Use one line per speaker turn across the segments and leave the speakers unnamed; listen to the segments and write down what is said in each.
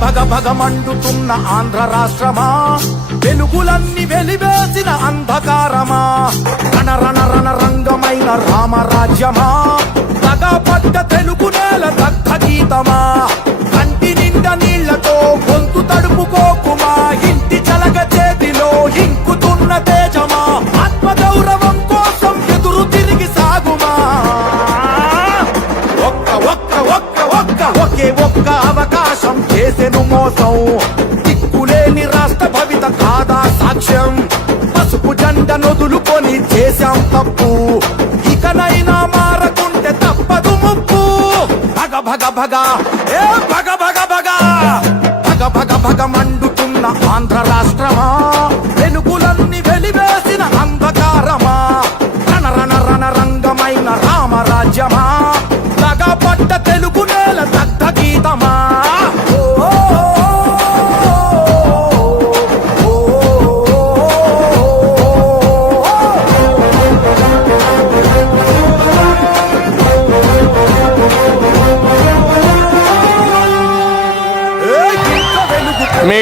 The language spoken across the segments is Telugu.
భగ భగ మండుతున్న ఆంధ్ర రాష్ట్రమా? వెలుగులన్నీ వెలివేసిన అంధకారమా? రణ రణ రణ రంగమైన రామరాజ్యమా? పడ్డ తెలుగు నేల దగ్ధ గీతమా? కోసం దిక్కులేని రాష్ట్ర భవిత కాదా సాక్ష్యం. పసుపు జెండ నొదులుకొని చేశాం తప్పు. ఇకనైనా మారకుంటే తప్పదు ముప్పు. భగ భగ భగ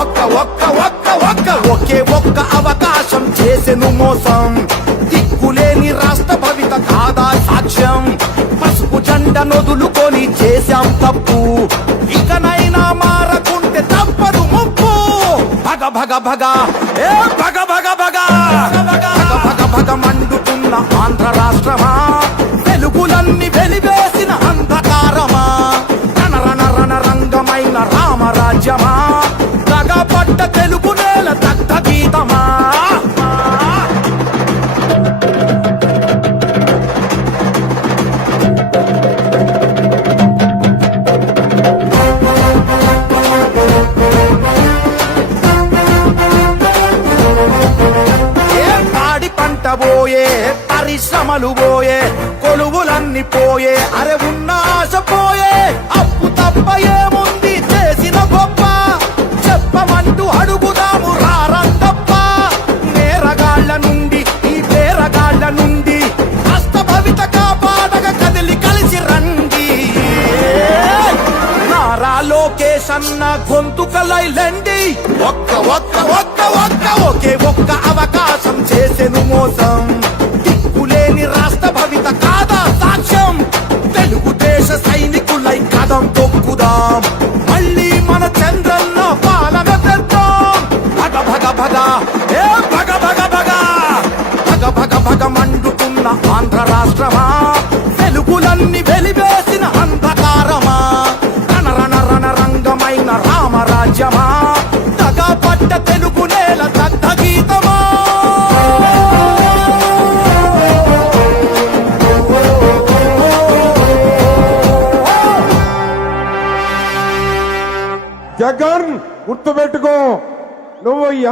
ఒక్క ఒక్క ఒక్క ఒక్క ఒకే ఒక్క అవకాశం చేసెను మోసం. దిక్కులేని రాష్ట్ర భవిత కాదా సాక్ష్యం. పసుపు జండ నొదులుకొని చేశాం తప్పు. ఇకనైనా మారకుంటే తప్పదు ముప్పు. భగ భగ భగ. ఏ పరిశ్రమలు పోయే కొలువులన్నీ పోయే అరే ఉన్న ఆశ పోయే అప్పు తప్ప ఏముంది చేసిన గొప్ప. చెప్పమంటూ అడుగుదాము రారంతప్ప నేరగాళ్ళ నుండి ఈ పేరగాళ్ళ నుండి హస్త భవిత కాపాడగ కదిలి కలిసి రండి. నారా లోకేష్ అన్న గొంతుకలైలండి ఒక్క ఒక్క ఒక్క ఒక్క ఒకే ఒక్క అవకాశం చేసెను మోసం.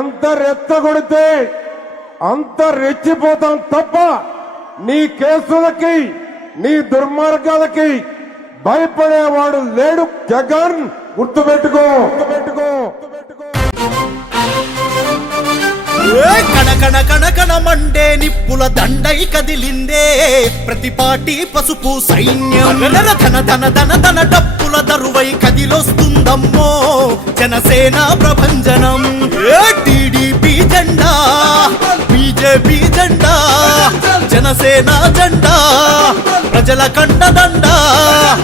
ఎంత రెచ్చగొడితే అంత రెచ్చిపోతాం తప్ప నీ కేసులకి నీ దుర్మార్గాలకి భయపడేవాడు లేడు జగన్. గుర్తుపెట్టుకో. గుర్తుపెట్టుకో.
కణ కణ కణ కణ మండే నిప్పుల దండై కదిలిందే. ప్రతి పాటి పసుపు సైన్యం. ధన ధన ధన ధన డప్పుల దరువై కదిలొస్తుందమ్మో. జనసేన ప్రభంజనం. టీడీపీ జెండా బీజేపీ జెండా జనసేన జెండా ప్రజల కండదండ.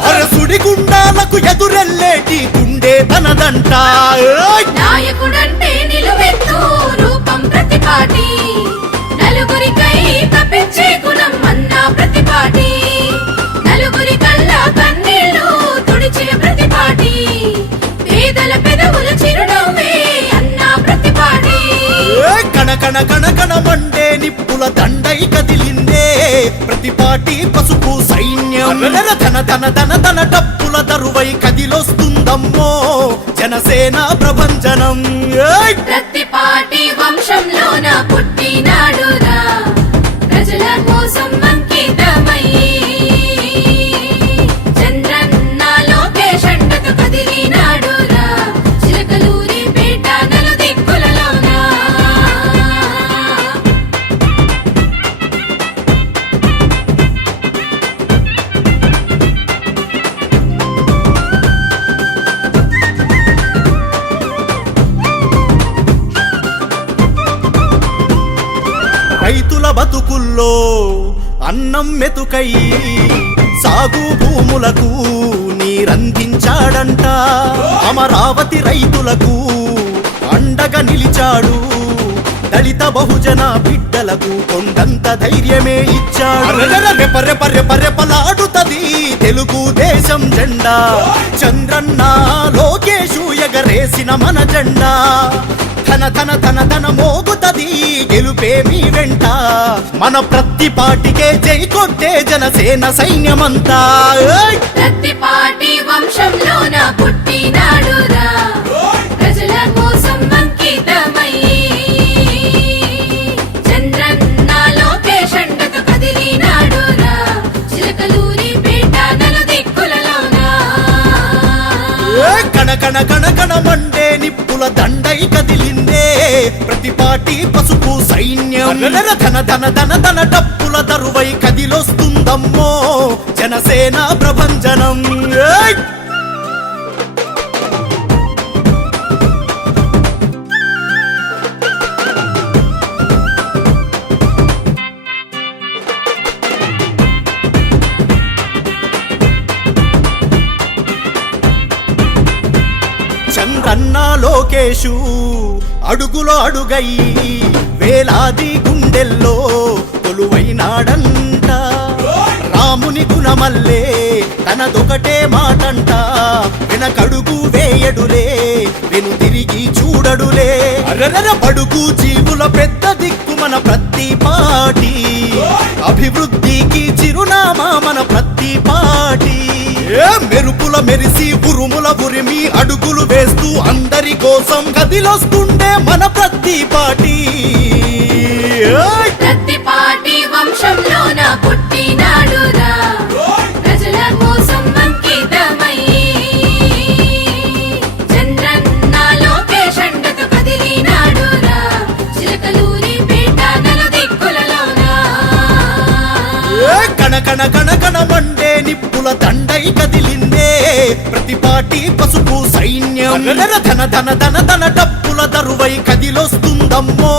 అరసుడి గుండాలకు ఎదురెల్లేటి గుండె తనదంట. కణ కణ కణ మండే నిప్పుల దండై కదిలిందే. ప్రతిపాటి పసుపు సైన్యం. ధన ధన ధన ధన డప్పుల దరువై కదిలొస్తుందమ్మో. జనసేన ప్రభంజనం. బతుకుల్లో అన్నం మెతుకై సాగు భూములకు నీరందించాడంట. అమరావతి రైతులకు అండగా నిలిచాడు. దళిత బహుజన బిడ్డలకు కొండంత ధైర్యమే ఇచ్చాడు. రెపరెపరెపరెపలాడుతది రెప తెలుగు దేశం జెండా. చంద్రన్న లోకేషు ఎగరేసిన మన జెండా. ధన ధన ధన ధన మోగుతది. గెలుపే మీ వెంట. మన ప్రతి పాటికే జై కొట్టే జనసేన సైన్యమంతా. ఏయ్!
ప్రతి పార్టీ వంశంలోన పుట్టినాడురా? ప్రజల కోసం అంకితమయ్యి చంద్రన్న లోకేష్ అంటకు కదిలినాడురా. చిలకలూరి పేట నలుదిక్కులలోనా?
ఏ కణ కణ కదిలిందే. ప్రతి పాటి పసుపు సైన్యం. ధన ధన ధన ధన డప్పుల దరువై కదిలొస్తుందమ్మో. జనసేన ప్రభంజనం. చంద్రన్న లోకేషు అడుగులో అడుగై వేలాది గుండెల్లో కొలువైనాడంట రాముని గుణమల్లే తనదొకటే మాటంట. వెనకడుగు వేయడులే వెను తిరిగి చూడడులే. అరరర పడుగు జీవుల పెద్ద దిక్కు మన ప్రతి పాటి. అభివృద్ధికి చిరునామా మన ప్రతి మెరుపుల మెరిసి ఉరుముల ఉరిమి అడుగులు వేస్తూ అందరి కోసం గదిలొస్తుండే మన ప్రతి పాటి కణ కణ కణ మండే నిప్పుల దండై కదిలిందే. ప్రతి పాటి పసుపు సైన్యం. ధన ధన ధన ధన డప్పుల దరువై కదిలొస్తుందమ్మో.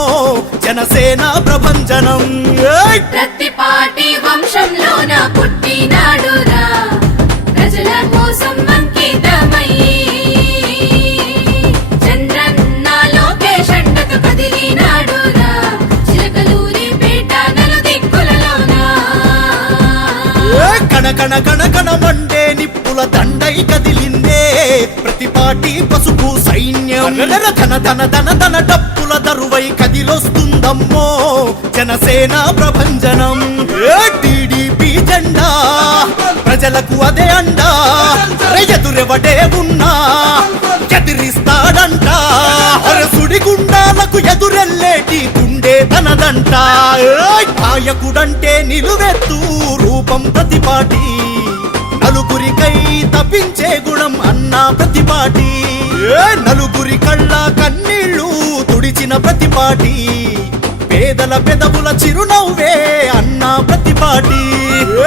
జనసేన ప్రభంజనం. ఏయ్!
ప్రతి పార్టీ వంశంలోన పుట్టినాడురా
నిప్పుల దండై కదిలిందే. ప్రతి పాటి పసుపు సైన్యం. ధన ధన ధన ధన డప్పుల దరువై కదిలొస్తుందమ్మో. జనసేన ప్రభంజనం. టీడీపీ జెండా. ప్రజలకు అదే అండా. ఎదురెవడే ఉన్నా. ఎదిరిస్తాడంట అరసుడి గుండాలకు ఎదురెల్లేటి గుండె తనదంట. నిలువెత్తు రూపం ప్రతిపాటి నలుగురికై తప్పించే గుణం అన్న ప్రతిపాటి. ఏ? నలుగురి కళ్ళ కన్నీళ్ళు తుడిచిన ప్రతిపాటి. పేదల పెదవుల చిరునవ్వే అన్న ప్రతిపాటి.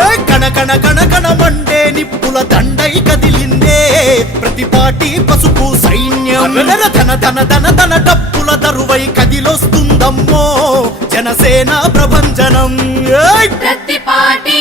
ఏ? కణ కణ కణ కణ మండే నిప్పుల దండై కదిలిందే ప్రతిపాటి పసుపు సైన్యం. ధన ధన ధన ధన డప్పుల దరువై కదిలొస్తుందమ్మో జనసేన ప్రభంజనం. ఏయ్!
ప్రతి పార్టీ